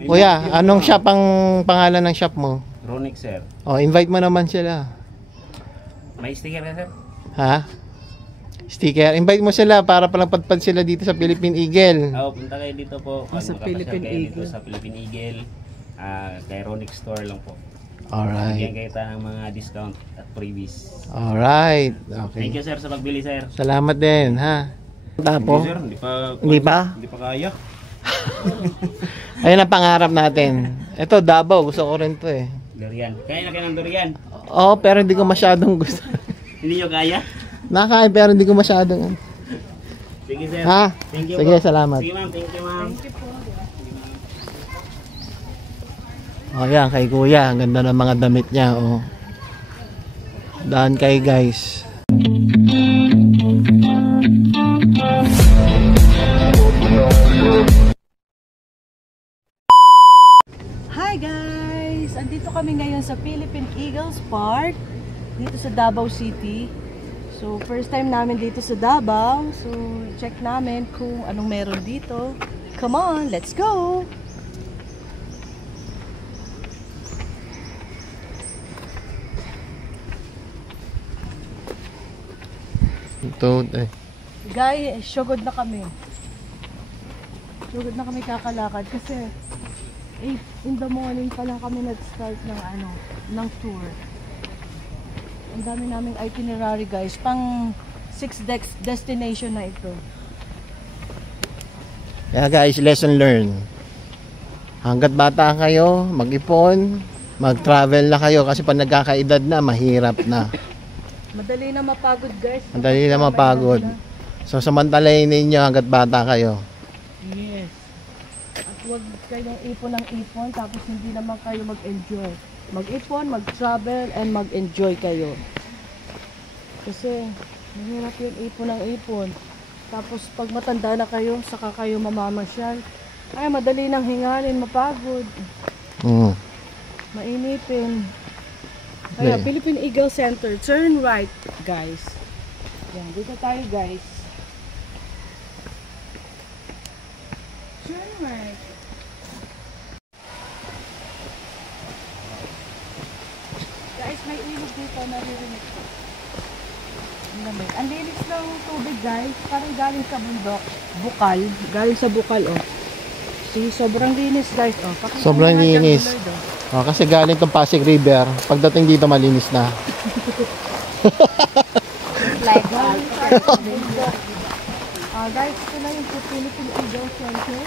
Kuya, anong shop ang pangalan ng shop mo? Ronix, sir. Oh, invite mo naman sila. May sticker ka, sir? Ha? Sticker. Invite mo sila para palang padpad sila dito sa Philippine Eagle. Oo, punta kayo dito po. Pag sa makapasyal Philippine kayo Eagle. dito sa Philippine Eagle, kay Ronix Store lang po. Bigyan Alright. kayo tayo ng mga discount at freebies. Alright. Thank you, Okay. sir, sa pagbili, sir. Salamat din, ha? Tapo. Sir, hindi pa Hindi pa? kaya. Ayun ang pangarap natin. Ito, Davao. Gusto ko rin to eh. Durian. Kaya na kayo ng durian. Oo, pero hindi ko masyadong gusto. Hindi nyo kaya? Nakain pero hindi ko masyadong. Sige, sir. Ha? Thank you Sige, po. salamat. Sige, ma'am. Thank you, ma'am. Oh, yan, kay kuya. Ang ganda ng mga damit niya, oh. Daan kay guys. Hi guys! Andito kami ngayon sa Philippine Eagles Park dito sa Davao City. So first time namin dito sa Davao. So check namin kung anong meron dito. Come on, let's go! Ito, eh. Guys, sugod na kami. Sugod na kami kakalakad kasi 8 in the morning pa lang kami nag-start ng tour. Ang dami naming itinerary guys, pang 6 destination na ito. Kaya guys, lesson learned. Hanggat bata kayo, mag-ipon, mag-travel na kayo kasi pag nagkakaedad na, mahirap na. Madali na mapagod guys. Madali na mapagod. So samantalayin ninyo hanggat bata kayo. Yes. At huwag kayong ipon ng ipon tapos hindi naman kayo mag-enjoy. Mag-ipon, mag-travel, and mag-enjoy kayo. Kasi mahirap yung ipon ng ipon. Tapos pag matanda na kayo, saka kayo mamamasyal. Ay, madali nang hingalin, mapagod. Mainipin. Kaya, Hindi. Philippine Eagle Center. Turn right, guys. Yan, dito tayo, guys. Turn right. Guys, may ilog dito, naririnig ko. Ang lamig. Ang linis ng tubig, guys. Parang galing sa bundok. Bukal. Galing sa bukal, oh. See, sobrang linis, guys, oh. Pakita Sobrang mo nga dyan, linis. Lord, oh. Oh, kasi galing tong Pasig River. Pagdating dito malinis na. Like, bundok. Guys, ito na yung Philippine Eagle Center.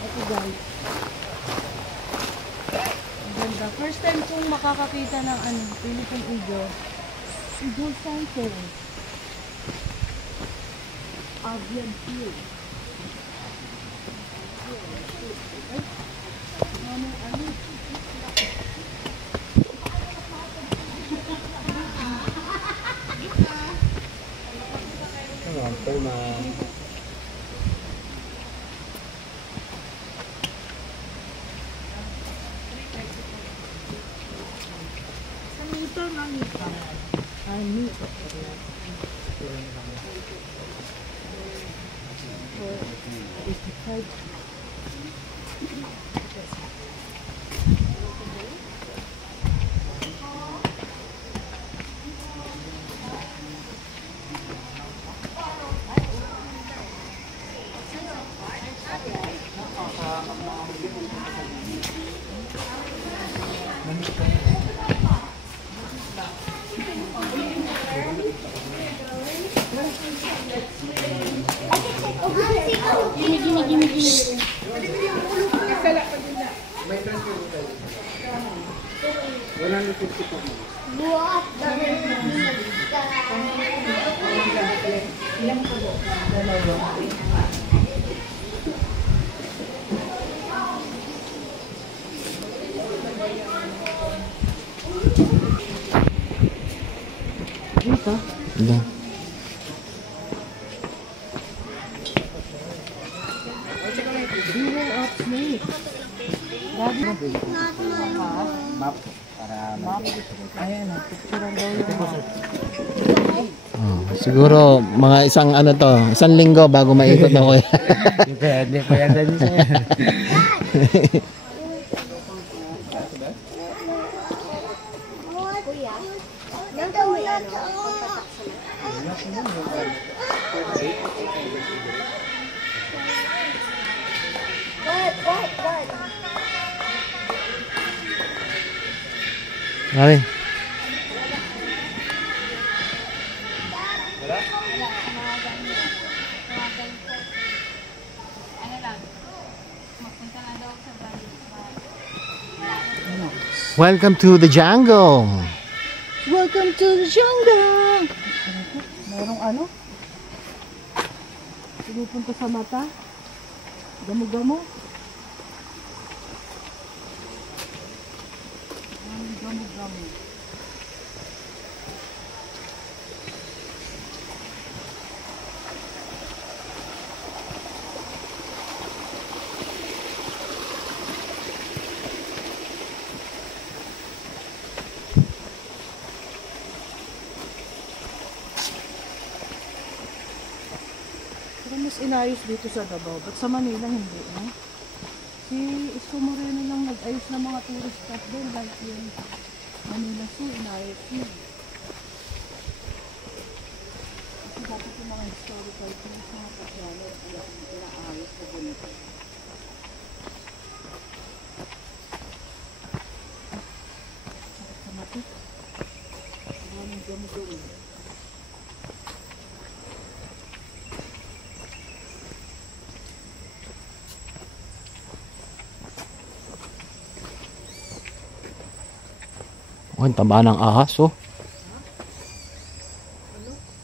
Ito, guys. Ang ganda. First time kong makakakita ng Philippine Eagle Center. Avian Field. Dito? Ito. Beware of snake. Daddy. Map. Para Ayan na, picturean daw yung Oh, siguro mga isang linggo bago maikot na kuya. Hindi pa yan din, sir. Yan daw may ano, pagtatak sa mata. What? Mami. Welcome to the jungle. Welcome to the jungle! Merong ano? Pumupunta sa mata? Gamo-gamo? Gamo-gamo. Pero mas inayos dito sa Davao. Ba't sa Manila hindi, eh? Si Isko Moreno lang nag-ayos ng mga tourist spot din. Like yung Manila Zoo, inayos yun. Kasi dapat yung mga historical place, mga pasyalo, inaayos sa ganito. Sakit sa mati. Maraming gamo-gamo. Oh, ang taba ng ahas, oh.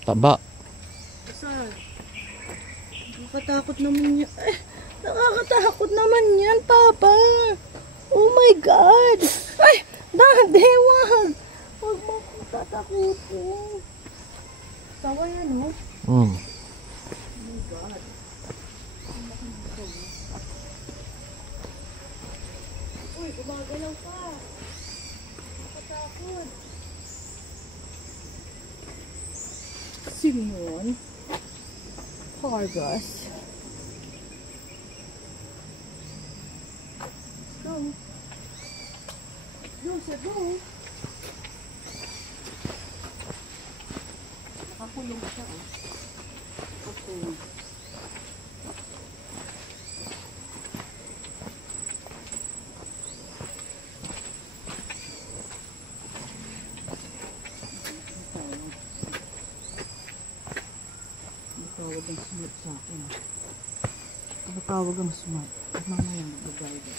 Taba. Saan? Nakakatakot naman yan. Eh, nakakatakot naman yan, Papa. Oh my God. Ay, Daddy, wag. Wag mo akong tatakutin. Sawa yan, oh. Hmm. Oh my God. Uy, gumagalaw pa. Nakatakot. Simon. Vargas. Go. Go, sir, go. Nakakulong siya, oh. Nakakulong. Tawag ang smart sa akin. Tawag ang smart. At mamaya mag-guide.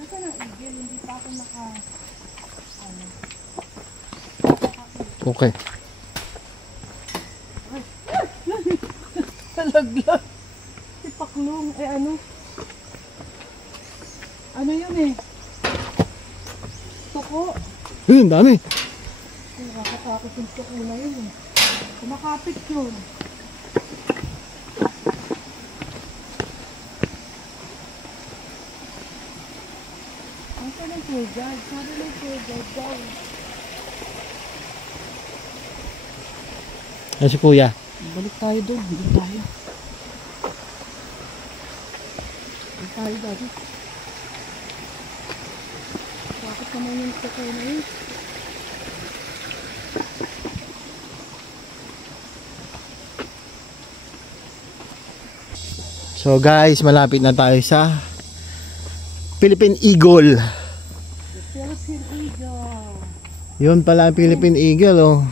Nasaan ang igil? Hindi pa ako naka... Ano? Okay. Ay! Talaglag! Si Paklong. Eh ano? Ano yun eh? Tuko. Ang dami. Nakakatakot yung tuko na yun eh. Kumakapit yun. Nasaan ang tour guide? Sabi ng tour guide daw. Ano si kuya? Balik tayo doon. Hindi tayo. Hindi tayo dati. Bakit naman yung tuko na yun? So guys, malapit na tayo sa Philippine Eagle. The Philippine Eagle. Yun pala ang Philippine Eagle, oh.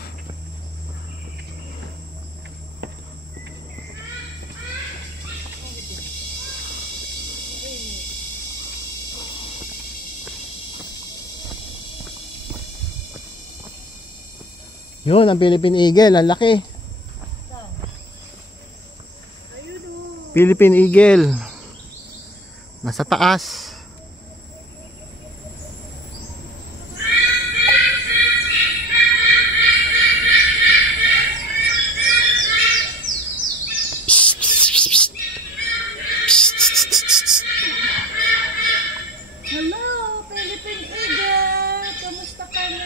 Yun ang Philippine Eagle, ang laki. Philippine Eagle. Nasa taas. Hello, Philippine Eagle! Kamusta ka na?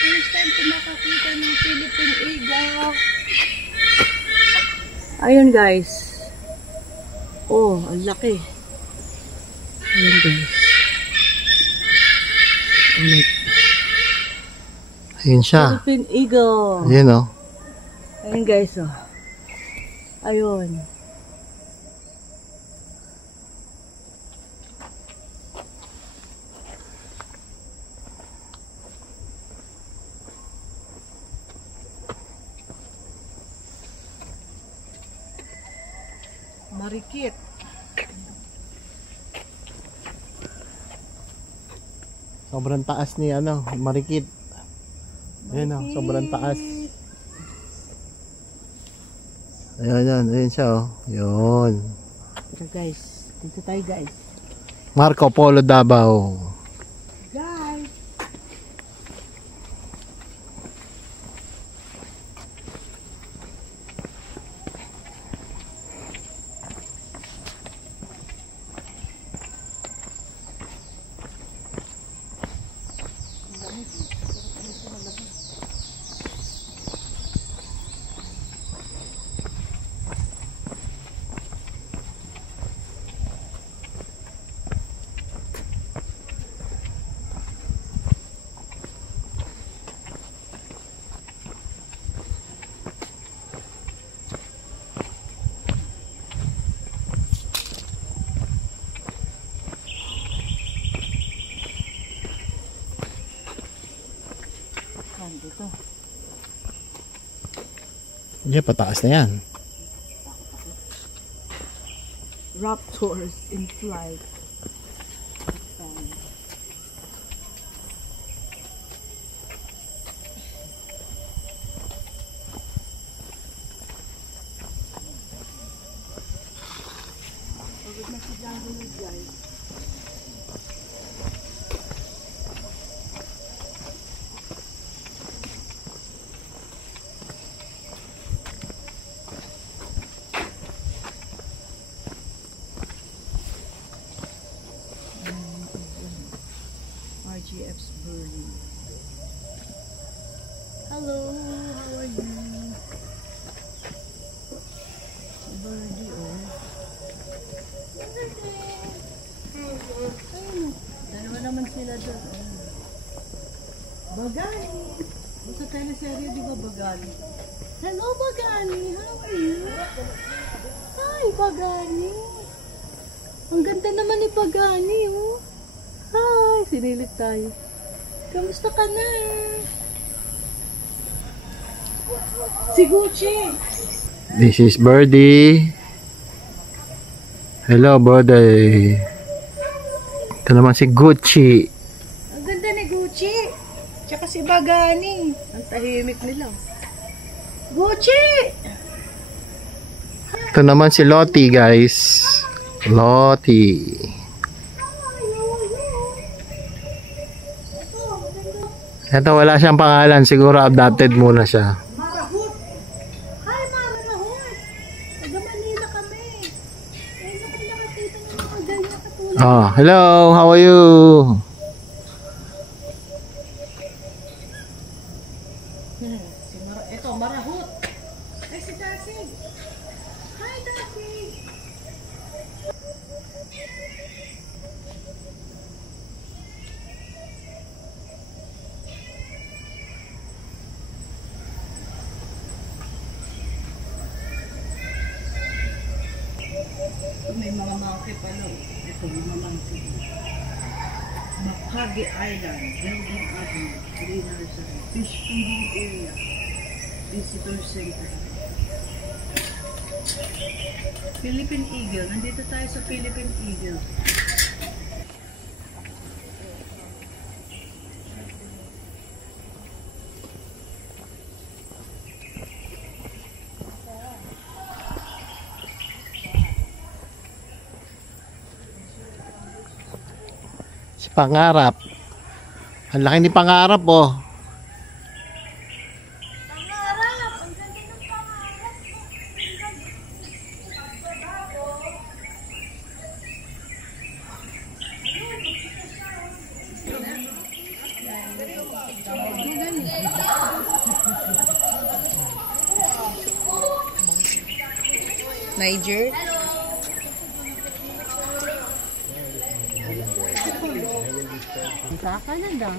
First time ko makakita ng Philippine Eagle. Ayun guys. Oh, ang laki. Ayun guys. Ulit. Ayun siya. Philippine Eagle. Ayun oh. Ayun guys, oh. Ayun. Marikit. Sobrang taas ni ano, Marikit. Ayun oh, sobrang taas. Ayun siya oh. Yun. Ito guys, dito tayo guys. Marco Polo Davao. Guys. Dito. Diyan, pataas na yan. Raptors in flight. Pagod na si Django guys. RGF's Berlin. Hello, how are you? Birdie, oh. Ayun, dalawa naman sila doon. Bagani. Basta tayo na seryo, di ba Bagani? Hello, Bagani. How are you? Hi, Bagani. Ang ganda naman ni Bagani, oh. Hi, sinilip tayo. Kamusta ka na? Si Gucci. This is Birdie. Hello, Birdie. Ito naman si Gucci. Ang ganda ni Gucci. Tsaka si Bagani. Ang tahimik nila. Gucci! Ito naman si Lottie, guys. Lottie. Ito, wala siyang pangalan. Siguro adopted muna siya. Marahut! Hi, Marahut! Taga Manila kami. Ayun ako nakakita ng mga ganyan katulad. Oh, hello. How are you? Ito, Marahut. Ay, si Dasig. Hi, Dasig. May mga monkey pala. Ito, mga monkey. Makagi Island, Building Avenue, Green Nursery, Fish Feeding Area, Visitor Center. Philippine Eagle. Nandito tayo sa Philippine Eagle. Si Pangarap. Ang laki ni Pangarap, oh. Niger. Sa Canada.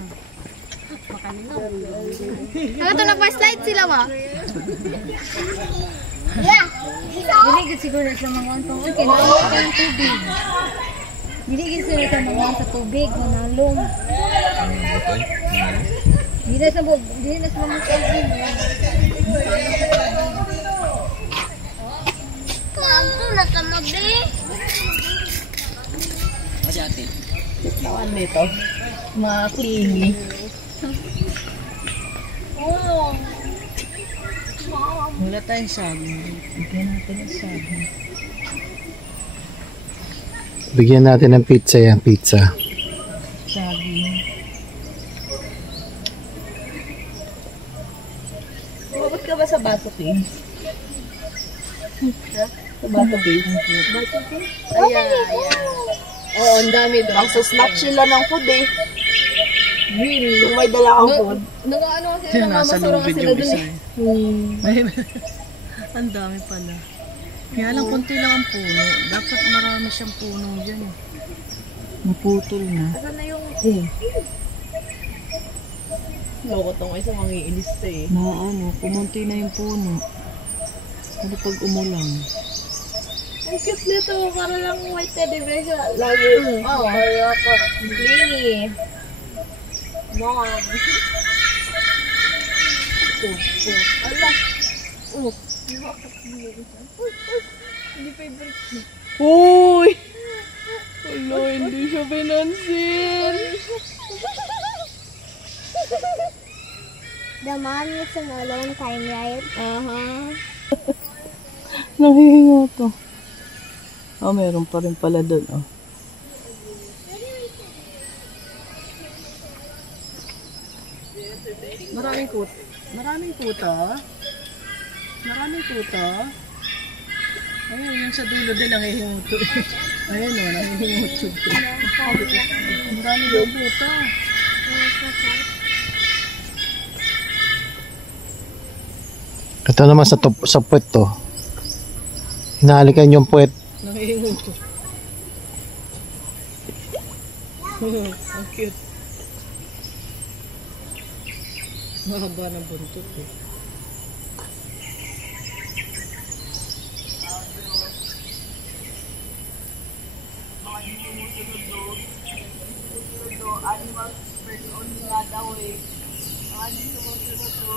Ano to, nag-slide sila ma? Yeah! Biligid siguro sa mga antong. Okay, nalong ang tubig. Biligid sila sa mga sa tubig, manalong. Hindi na sa mga tubig. Mampu na ka magdi. Tawan nito. Maklingi. Oh. Wala tayong saging. Bigyan natin ng saging. Bigyan natin ng pizza yan, pizza. Saging. Umabot ka ba sa Bato Caves? Sa Bato Caves? Ayan, ayan. Oo, ang dami doon. Ang snatch sila ng food eh. Really? Kung may dala kang food. Nag-ano kasi sila, namamasura ka sila dun eh. Ang dami pala. Kaya lang, konti lang ang puno. Dapat marami siyang puno dyan eh. Naputol na. Saan na yung... Loko tong isa mangiinis eh. Na ano, kumunti na yung puno. Ano pag umulan? Ang cute nito, para lang white teddy bear siya. Lagi. Oo, kaya pa. Clingy. Mom. Ala. Oh. Hindi favorite niya. Uy! Wala, hindi siya pinansin. The man is an alone time, right? Nahihinga to. Oh, meron pa rin pala doon, oh. Maraming kuta. Maraming kuta. Maraming kuta. Ayun, yung sa dulo din nangihinguto. Ayun, oh, nangihinguto. Ang dami yung kuta. Ito naman sa puwet to. Hinahalikan yung puwet. Nangihinguto. Ang cute. Mahaba ng buntot eh. Animal first only nga daw eh. Mga di sumusunod to.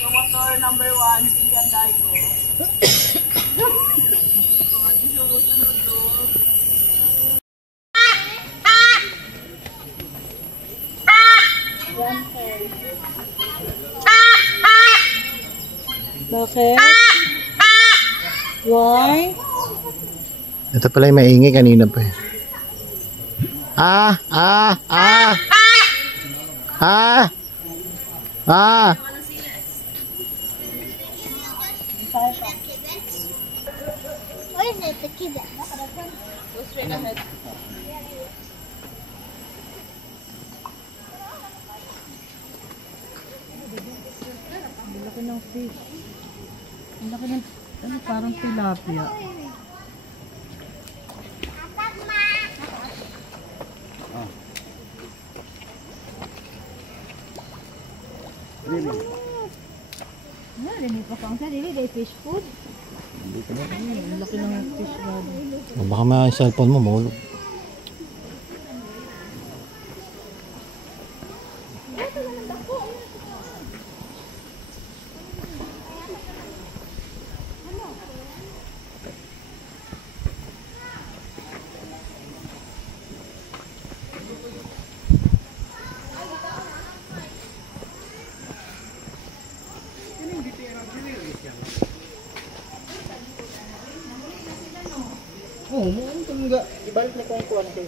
Promotor number 1, Silian Daiko. Mga di sumusunod to. Bakit? Why? Ito pala yung maingay kanina pa eh. Ah! Where is it? The kid. Go straight ahead. Ang laki ng fish. Ang laki ng, ano, parang tilapia. Hindi pa pang sarili, they fish food. Ang laki ng fish body. Baka may cellphone mo, mahulog. Oo, ito nga. Ibalik na kong kuwante.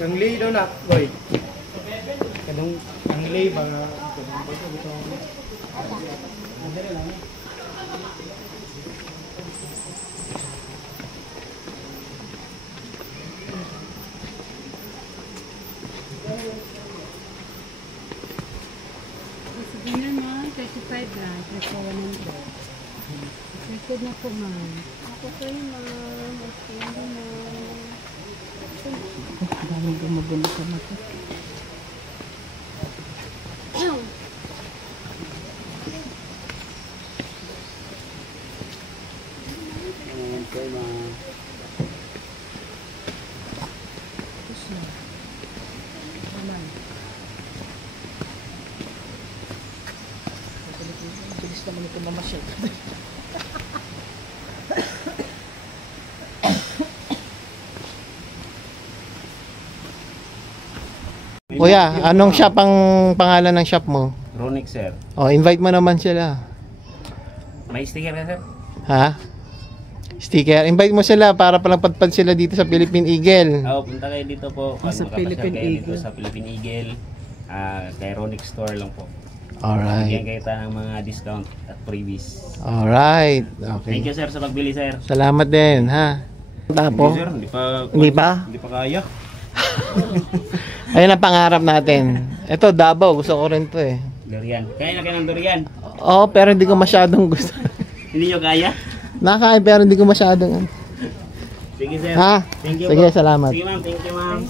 Ang lay daw na, boy. Kanong ang lay ba nga Sige na ma'am, 35 na. Ito 100. Record na po ma'am. Ako kayo, ma'am. Okay, ma'am. Daming gumugulo sa mata. Bilis naman ito mamasyal. Kuya, anong shop ang pangalan ng shop mo? Ronix, sir. Oh, invite mo naman sila. May sticker ka, sir? Ha? Sticker. Invite mo sila para palagpadpad sila dito sa Philippine Eagle. Oo, punta kayo dito po. Sa Makapasyal Philippine kayo dito Eagle. sa Philippine Eagle. Kay Ronix Store lang po. Bigyan Alright. kayo tayo ng mga discount at freebies. Alright. Thank Okay. you, sir, sa pagbili, sir. Salamat din, ha? Tapo. Sir, hindi pa Hindi pa? kaya. Ayun ang pangarap natin. Ito, Davao. Gusto ko rin to eh. Durian. Kaya na kayo ng durian. Oo, pero hindi ko masyadong gusto. Hindi nyo kaya? Nakakain pero hindi ko masyadong. Sige, sir. Ha? Thank you Sige, po. salamat. Sige, ma'am. Thank you, ma'am.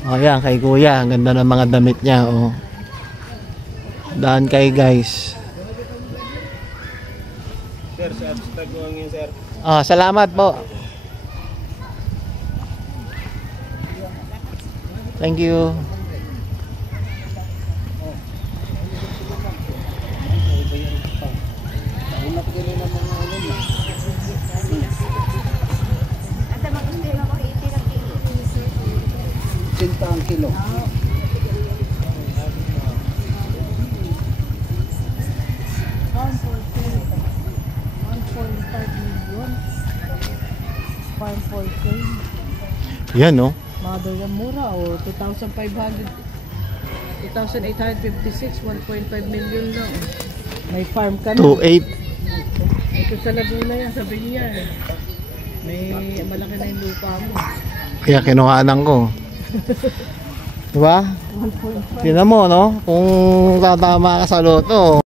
Oh, yan, kay kuya. Ang ganda ng mga damit niya, oh. Daan kay guys. Sir, sa abstract ko ang yun, sir. Oh, salamat po. Thank you. Ang kilo. 1.5 million. Yan, no? Mother yung mura o 2,500. 2,856, 1.5 million lang. May farm ka na. 2.8. Ito sa Laguna yan, sabi niya. May malaki na yung lupa mo. Kaya kinuhanan ko. Diba? 1.5. Tingnan mo, no? Kung tatama ka sa loto.